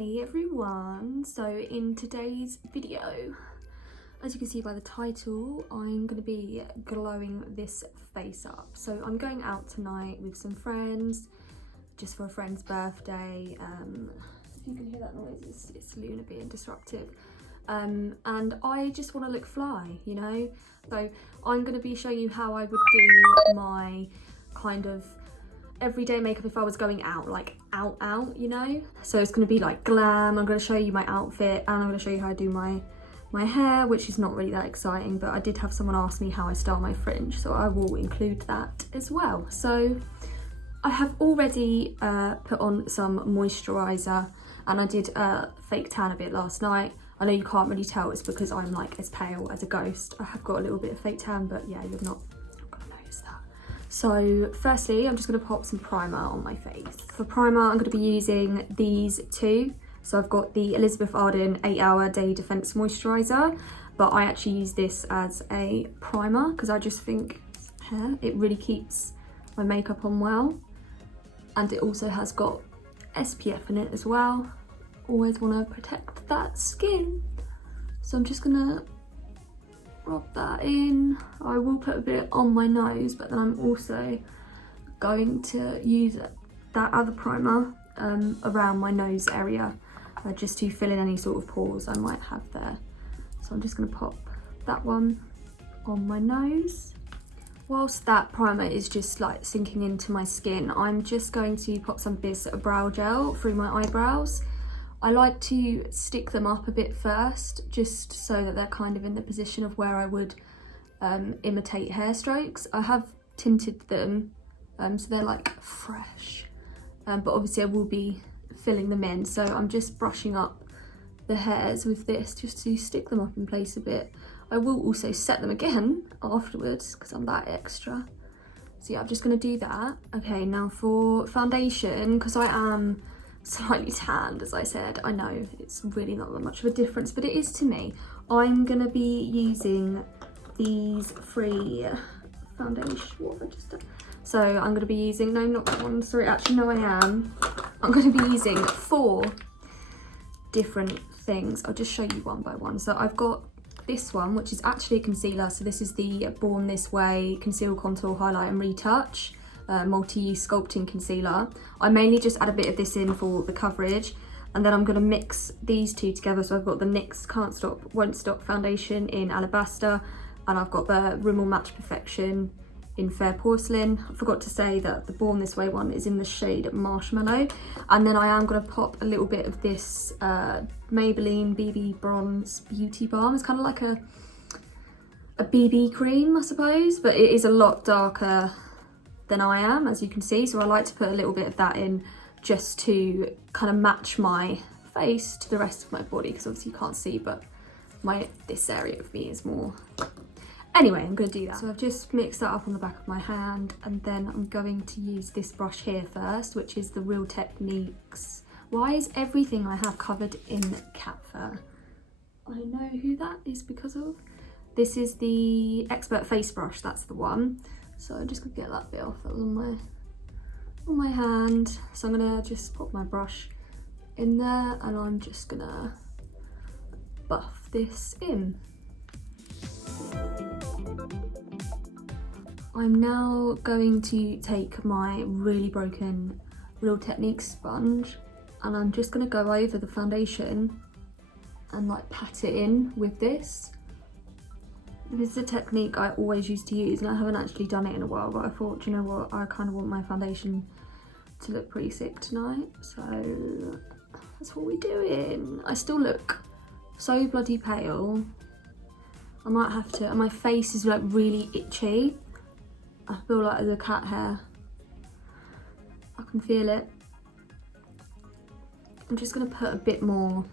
Hey everyone, so in today's video, as you can see by the title, I'm going to be glowing this face up. So I'm going out tonight with some friends, just for a friend's birthday. If you can hear that noise, it's Luna being disruptive. And I just want to look fly, you know? So I'm going to be showing you how I would do my kind of everyday makeup if I was going out, like out, you know? So it's going to be like glam. I'm going to show you my outfit and I'm going to show you how I do my hair, which is not really that exciting, but I did have someone ask me how I style my fringe, so I will include that as well. So I have already put on some moisturiser and I did fake tan a bit last night. I know you can't really tell, it's because I'm like as pale as a ghost. I have got a little bit of fake tan, but yeah, you're not gonna notice that. So firstly, I'm just gonna pop some primer on my face. For primer, I'm gonna be using these two. So I've got the Elizabeth Arden 8-Hour Day Defense Moisturiser, but I actually use this as a primer because I just think it really keeps my makeup on well. And it also has got SPF in it as well. Always want to protect that skin. So I'm just gonna rub that in. I will put a bit on my nose, but then I'm also going to use that other primer around my nose area, just to fill in any sort of pores I might have there. So I'm just gonna pop that one on my nose. Whilst that primer is just like sinking into my skin, I'm just going to pop some of this brow gel through my eyebrows. I like to stick them up a bit first, just so that they're kind of in the position of where I would imitate hair strokes. I have tinted them, so they're like fresh, but obviously I will be filling them in. So I'm just brushing up the hairs with this just to stick them up in place a bit. I will also set them again afterwards because I'm that extra. So yeah, I'm just gonna do that. Okay, now for foundation, because I am slightly tanned, as I said. I know it's really not that much of a difference, but it is to me. I'm gonna be using these three foundation. What have I just done? So I'm gonna be using, no, not that one, sorry, actually no I am. I'm gonna be using 4 different things. I'll just show you one by one. So I've got this one, which is actually a concealer. So this is the Born This Way Conceal, Contour, Highlight and Retouch multi-use sculpting concealer. I mainly just add a bit of this in for the coverage, and then I'm going to mix these two together. So I've got the NYX Can't Stop Won't Stop foundation in Alabaster, and I've got the Rimmel Match Perfection in Fair Porcelain. I forgot to say that the Born This Way one is in the shade Marshmallow. And then I am going to pop a little bit of this Maybelline BB Bronze Beauty Balm. It's kind of like a BB cream, I suppose, but it is a lot darker than I am, as you can see. So I like to put a little bit of that in just to kind of match my face to the rest of my body, because obviously you can't see, but this area of me is more. Anyway, I'm going to do that. So I've just mixed that up on the back of my hand, and then I'm going to use this brush here first, which is the Real Techniques. Why is everything I have covered in cat fur? I know who that is because of. This is the Expert Face Brush, that's the one. So I'm just gonna get that bit off that was on my hand. So I'm gonna just pop my brush in there and I'm just gonna buff this in. I'm now going to take my really broken Real Techniques sponge and I'm just gonna go over the foundation and like pat it in with this. This is a technique I always used to use, and I haven't actually done it in a while, but I thought, you know what, I kind of want my foundation to look pretty sick tonight, so that's what we're doing. I still look so bloody pale. I might have to, and my face is like really itchy. I feel like there's a cat hair. I can feel it. I'm just gonna put a bit more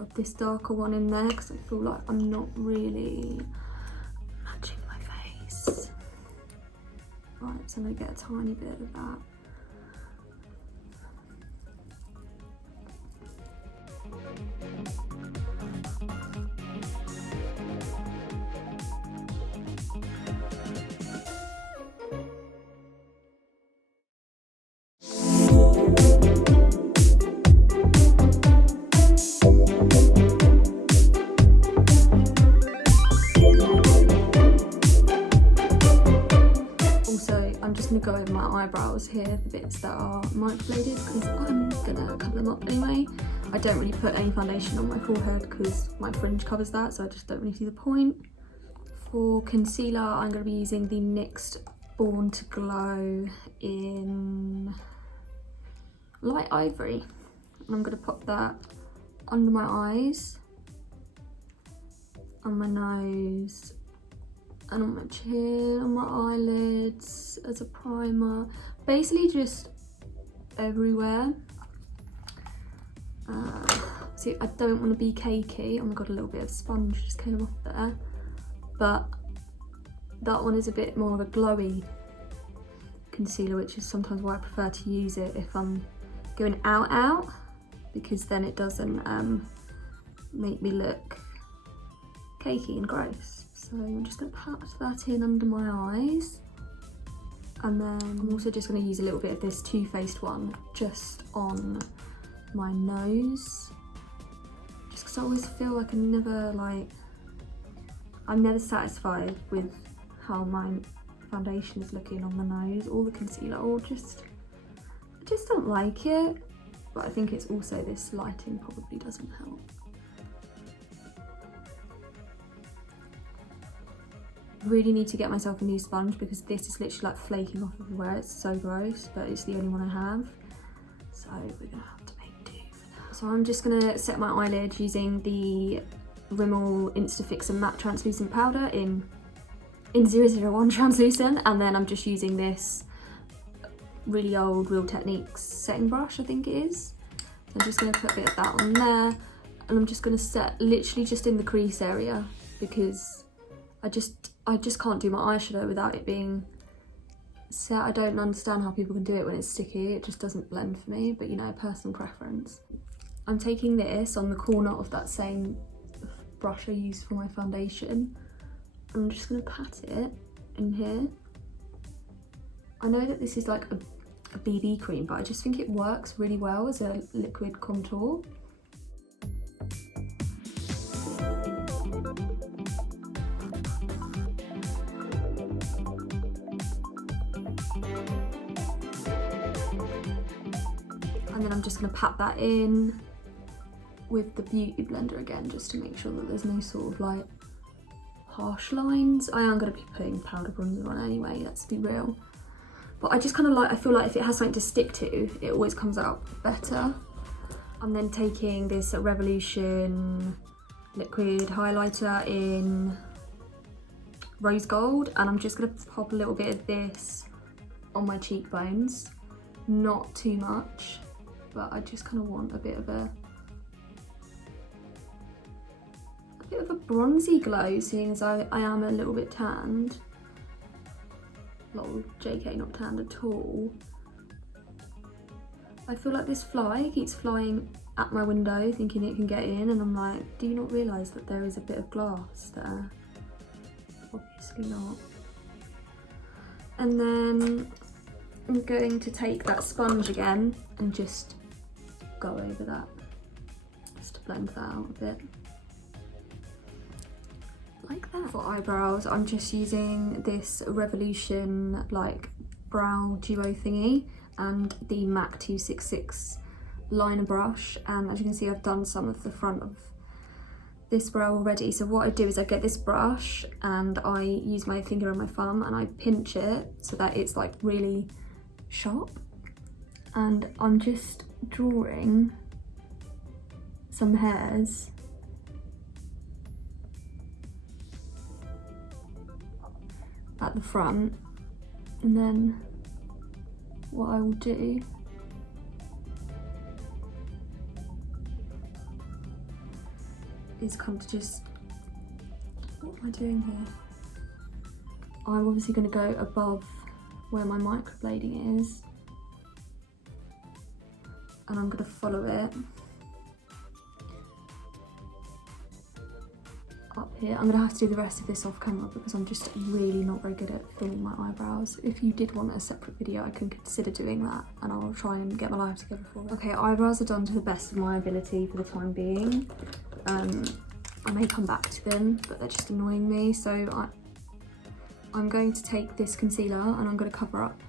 of this darker one in there because I feel like I'm not really matching my face. Right, so I'm gonna get a tiny bit of that. go over my eyebrows here, the bits that are microbladed, because I'm gonna cover them up anyway. I don't really put any foundation on my forehead because my fringe covers that, so I just don't really see the point. For concealer, I'm going to be using the NYX Born to Glow in Light Ivory. And I'm going to pop that under my eyes, on my nose, and on my chin, on my eyelids as a primer. Basically just everywhere. See, I don't want to be cakey. Oh my god, a little bit of sponge just came off there. But that one is a bit more of a glowy concealer, which is sometimes why I prefer to use it if I'm going out, because then it doesn't make me look cakey and gross. So I'm just going to pat that in under my eyes. And then I'm also just going to use a little bit of this Too Faced one just on my nose, just because I always feel like I'm never satisfied with how my foundation is looking on the nose or the concealer, or I just don't like it. But I think it's also this lighting probably doesn't help. Really need to get myself a new sponge because this is literally like flaking off everywhere. It's so gross, but it's the only one I have, so we're gonna have to make do for that. So I'm just gonna set my eyelid using the Rimmel Insta Fix and Matte Translucent Powder in 001 Translucent, and then I'm just using this really old Real Techniques setting brush, I think it is. So I'm just going to put a bit of that on there, and I'm just going to set literally just in the crease area, because I just can't do my eyeshadow without it being set. I don't understand how people can do it when it's sticky. It just doesn't blend for me, but you know, personal preference. I'm taking this on the corner of that same brush I used for my foundation. I'm just going to pat it in here. I know that this is like a BB cream, but I just think it works really well as a liquid contour. And then I'm just going to pat that in with the Beauty Blender again, just to make sure that there's no sort of like harsh lines. I am going to be putting powder bronzer on anyway, let's be real. But I just kind of I feel like if it has something to stick to, it always comes out better. I'm then taking this Revolution liquid highlighter in Rose Gold, and I'm just going to pop a little bit of this on my cheekbones. Not too much, but I just kind of want a bit of a bronzy glow, seeing as I am a little bit tanned. Lol, JK, not tanned at all. I feel like this fly keeps flying at my window thinking it can get in, and I'm like, do you not realise that there is a bit of glass there? Obviously not. And then I'm going to take that sponge again and just go over that, just to blend that out a bit. Like that. For eyebrows, I'm just using this Revolution like brow duo thingy and the MAC 266 liner brush, and as you can see I've done some of the front of this brow already. So what I do is I get this brush and I use my finger and my thumb and I pinch it so that it's like really sharp, and I'm just drawing some hairs at the front, and then what I will do is kind of just, what am I doing here? I'm obviously going to go above where my microblading is, and I'm going to follow it up here. I'm gonna have to do the rest of this off camera because I'm just really not very good at filming my eyebrows. If you did want a separate video, I can consider doing that, and I'll try and get my life together for it. Okay, eyebrows are done to the best of my ability for the time being. I may come back to them, but they're just annoying me, so I'm going to take this concealer and I'm going to cover up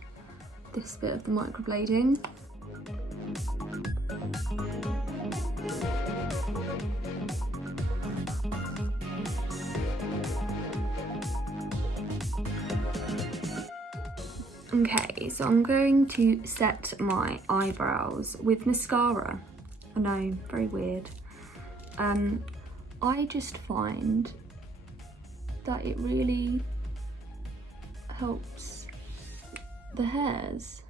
this bit of the microblading. Okay, so I'm going to set my eyebrows with mascara. I know, very weird. I just find that it really helps the hairs.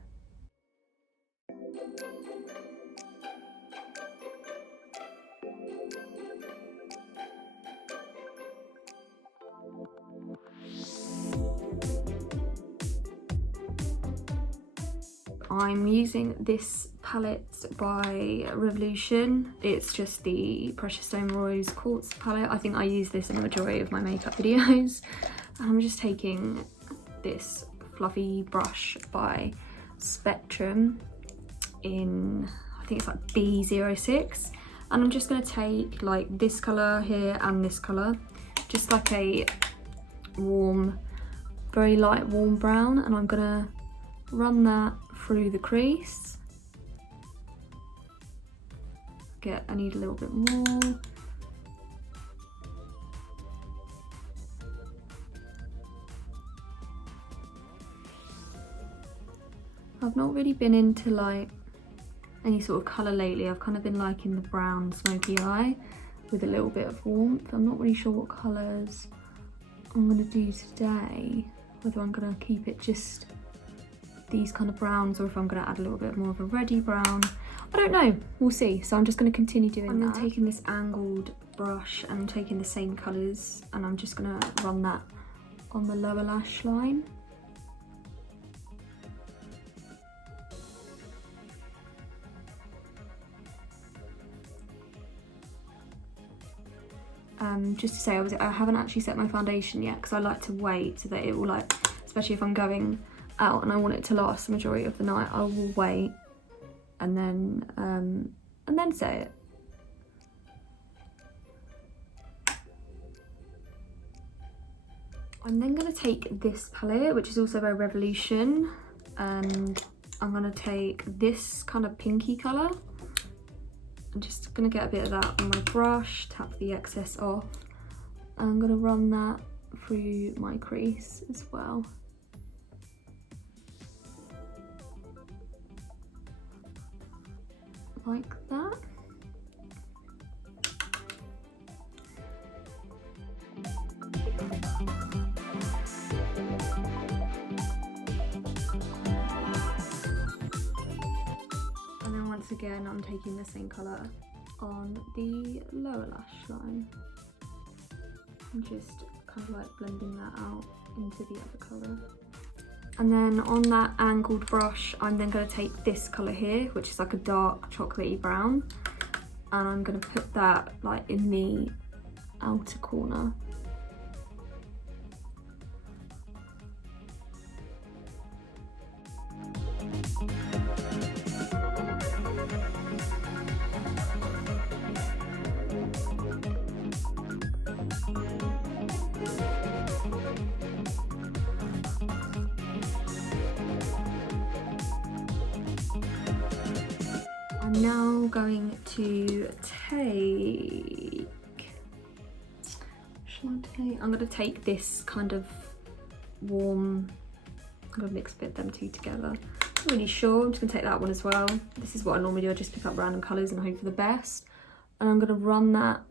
I'm using this palette by Revolution. It's just the Precious Stone Rose Quartz palette. I think I use this in the majority of my makeup videos. I'm just taking this fluffy brush by Spectrum in, I think it's like B06. And I'm just gonna take like this color here and this color, just like a warm, very light warm brown, and I'm gonna run that through the crease. I need a little bit more. I've not really been into like any sort of colour lately. I've kind of been liking the brown smoky eye with a little bit of warmth. I'm not really sure what colours I'm going to do today, whether I'm going to keep it just these kind of browns or if I'm going to add a little bit more of a reddy brown. I don't know, we'll see. So I'm just going to continue doing that. I'm then taking this angled brush and I'm taking the same colours and I'm just going to run that on the lower lash line. Just to say, I haven't actually set my foundation yet because I like to wait so that it will, like, especially if I'm going out and I want it to last the majority of the night, I will wait and then set it. I'm then going to take this palette, which is also by Revolution, and I'm going to take this kind of pinky colour. I'm just going to get a bit of that on my brush, tap the excess off, and I'm going to run that through my crease as well. Like that. And then once again, I'm taking the same colour on the lower lash line and just kind of like blending that out into the other colour. And then on that angled brush, I'm then going to take this colour here, which is like a dark chocolatey brown, and I'm going to put that like in the outer corner. I'm now going to take, I'm going to take this kind of warm, I'm going to mix a bit of them two together. Not really sure, I'm just going to take that one as well. This is what I normally do, I just pick up random colours and hope for the best. And I'm going to run that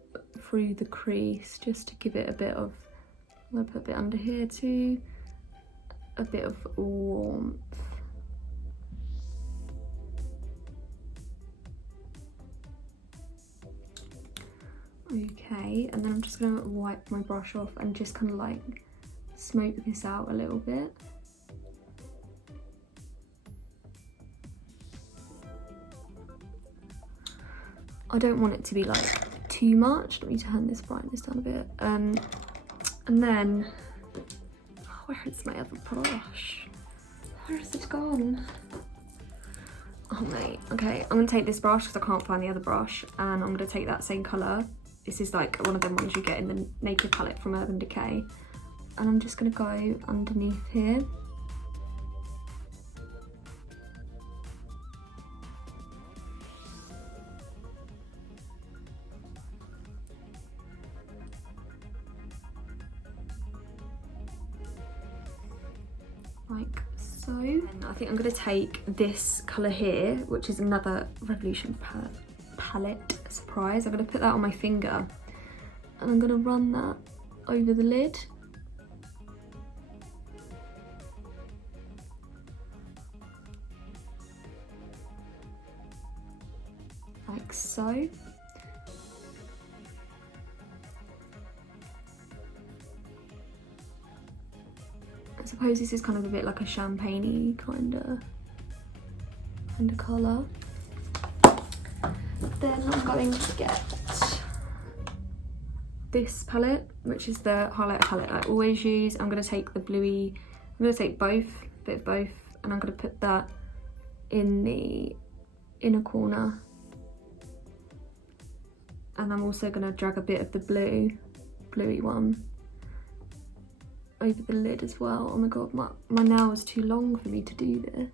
through the crease just to give it a bit of, I'm going to put a bit under here too, a bit of warmth. Okay, and then I'm just going to wipe my brush off and just kind of like smoke this out a little bit. I don't want it to be like too much. Let me turn this brightness down a bit. And then, where is my other brush? Where has it gone? Oh mate, okay, I'm gonna take this brush because I can't find the other brush, and I'm gonna take that same colour. This is like one of them ones you get in the Naked palette from Urban Decay. And I'm just gonna go underneath here. like so. And I think I'm going to take this colour here, which is another Revolution palette surprise. I'm going to put that on my finger and I'm going to run that over the lid. Like so. I suppose this is kind of a bit like a champagne-y kind of colour. Then I'm going to get this palette, which is the highlighter palette I always use. I'm going to take the bluey, I'm going to take both, a bit of both, and I'm going to put that in the inner corner. And I'm also going to drag a bit of the bluey one over the lid as well. Oh my god, my nail is too long for me to do this.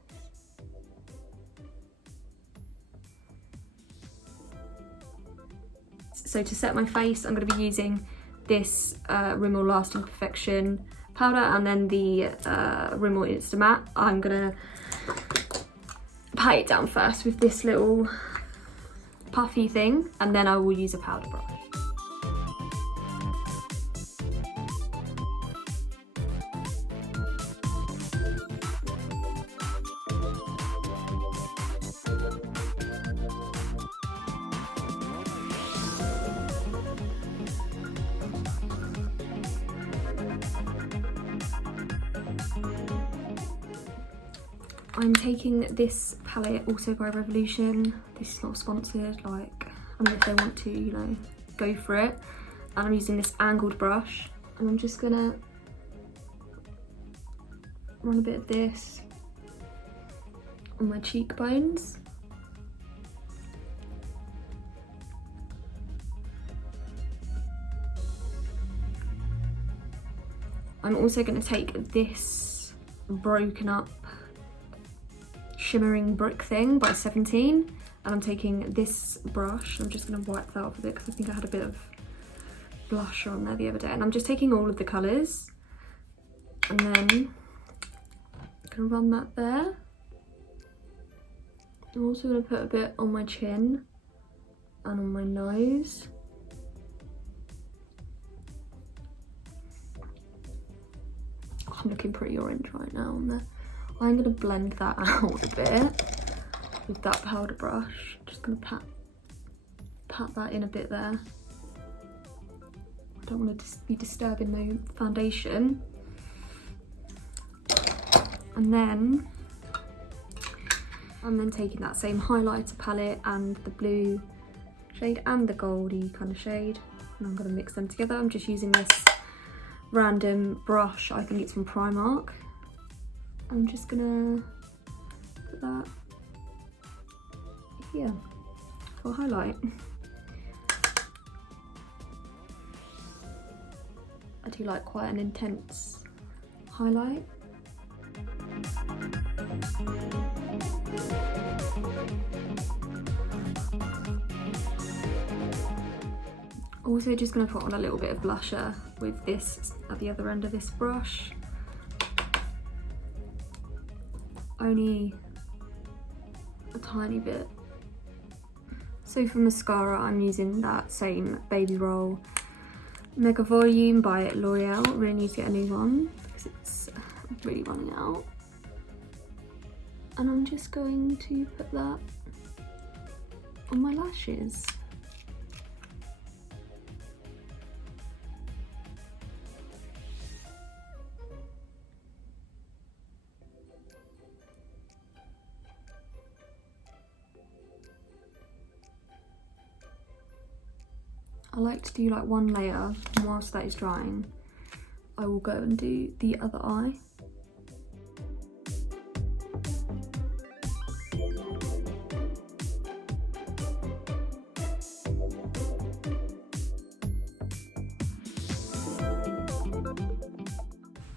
So to set my face, I'm going to be using this Rimmel Lasting Perfection powder and then the Rimmel Insta Matte. I'm going to pat it down first with this little puffy thing, and then I will use a powder brush. I'm taking this palette also by Revolution. This is not sponsored, like, I mean, if they want to, you know, go for it. And I'm using this angled brush, and I'm just gonna run a bit of this on my cheekbones. I'm also gonna take this broken up shimmering brick thing by 17, and I'm taking this brush. I'm just going to wipe that off a bit because I think I had a bit of blusher on there the other day, and I'm just taking all of the colours and then I'm going to run that there. I'm also going to put a bit on my chin and on my nose. Oh, I'm looking pretty orange right now on there. I'm going to blend that out a bit with that powder brush. Just going to pat that in a bit there. I don't want to be disturbing my foundation. And then I'm taking that same highlighter palette and the blue shade and the goldy kind of shade, and I'm going to mix them together. I'm just using this random brush, I think it's from Primark. I'm just gonna put that here for highlight. I do like quite an intense highlight. Also just going to put on a little bit of blusher with this at the other end of this brush. Only a tiny bit. So for mascara, I'm using that same Baby Roll Mega Volume by L'Oreal. Really need to get a new one because it's really running out. And I'm just going to put that on my lashes. I like to do like one layer, and whilst that is drying, I will go and do the other eye.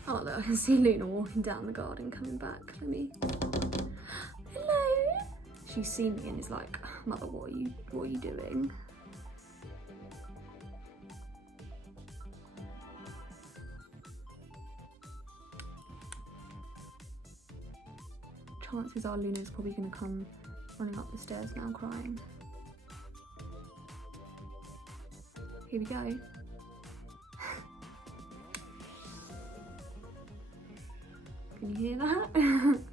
Oh look, I can see Luna walking down the garden coming back. Let me... Hello! She's seen me and is like, Mother, what are you doing? chances are Luna's probably going to come running up the stairs now crying. Here we go. Can you hear that? Luna!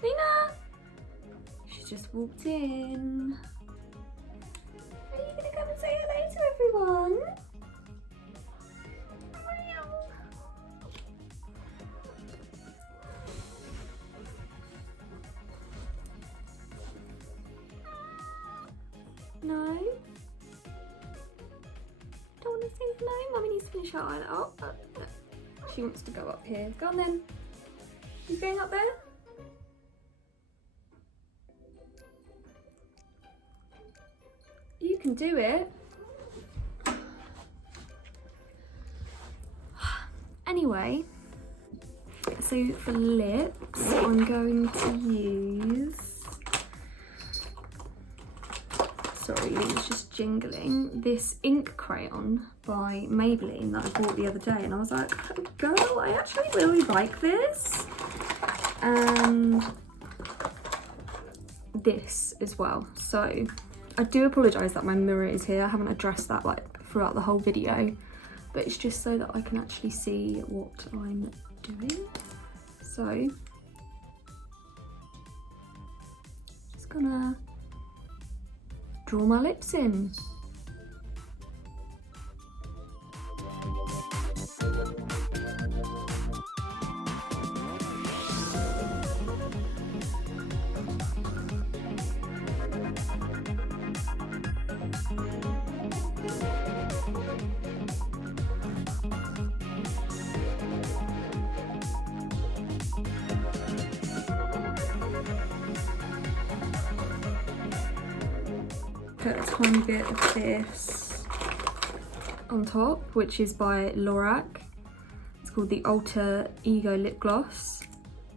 Luna! She's just walked in. Are you gonna come and say hello to everyone? No? Don't want to say hello? Mummy needs to finish her eye. Oh, she wants to go up here. Go on then. You going up there? You can do it. Anyway, so for lips, I'm going to use, sorry, it's just jingling, this ink crayon by Maybelline that I bought the other day, and I was like, girl, I actually really like this. And this as well. So I do apologise that my mirror is here. I haven't addressed that like throughout the whole video, but it's just so that I can actually see what I'm doing. So just gonna draw my lips in. Put a tiny bit of this on top, which is by Lorac. It's called the Alter Ego Lip Gloss,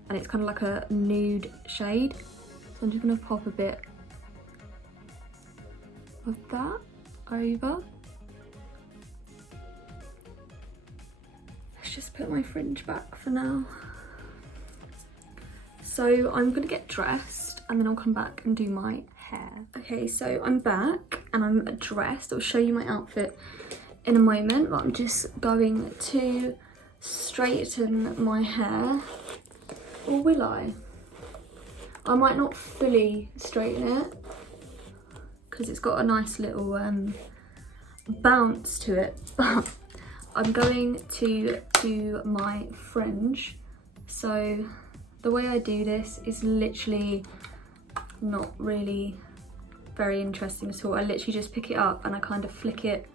and it's kind of like a nude shade. So I'm just gonna pop a bit of that over. Let's just put my fringe back for now. So I'm gonna get dressed and then I'll come back and do my hair. Okay, so I'm back and I'm dressed. I'll show you my outfit in a moment, but I'm just going to straighten my hair. Or will I? I might not fully straighten it because it's got a nice little bounce to it, but I'm going to do my fringe. So the way I do this is literally not really very interesting at all. I literally just pick it up and I kind of flick it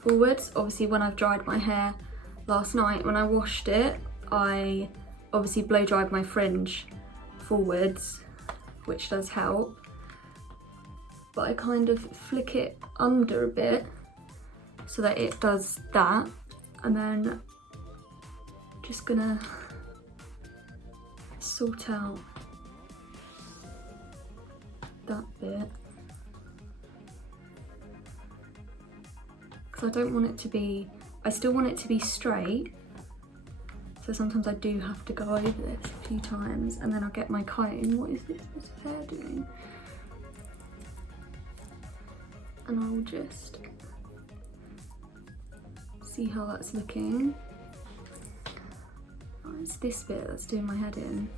forwards. Obviously when I've dried my hair last night, when I washed it, I obviously blow dried my fringe forwards, which does help. But I kind of flick it under a bit so that it does that, and then just gonna sort out that bit because I don't want it to be, I still want it to be straight, so sometimes I do have to go over this a few times, and then I'll get my comb. What is this? What's the hair doing? And I'll just see how that's looking. Oh, it's this bit that's doing my head in.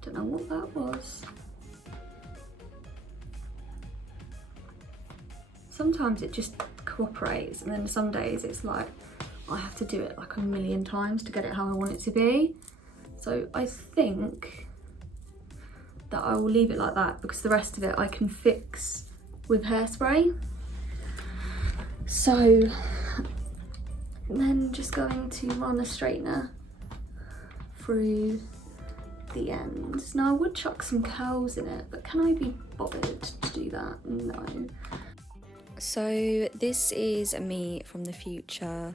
Don't know what that was. Sometimes it just cooperates, and then some days it's like I have to do it like a million times to get it how I want it to be. So I think that I will leave it like that because the rest of it I can fix with hairspray. So then just going to run a straightener through the ends. Now I would chuck some curls in it, but can I be bothered to do that? No. So this is me from the future.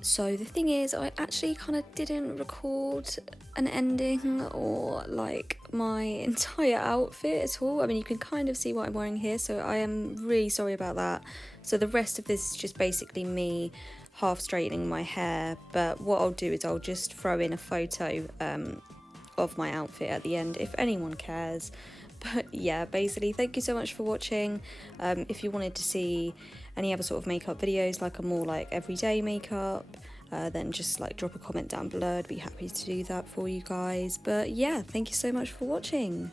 So the thing is, I actually kind of didn't record an ending or like my entire outfit at all. I mean, you can kind of see what I'm wearing here, so I am really sorry about that. So the rest of this is just basically me half straightening my hair, but what I'll do is I'll just throw in a photo of my outfit at the end if anyone cares. But yeah, basically, thank you so much for watching. If you wanted to see any other sort of makeup videos, like a more like everyday makeup, then just like drop a comment down below. I'd be happy to do that for you guys. But yeah, thank you so much for watching.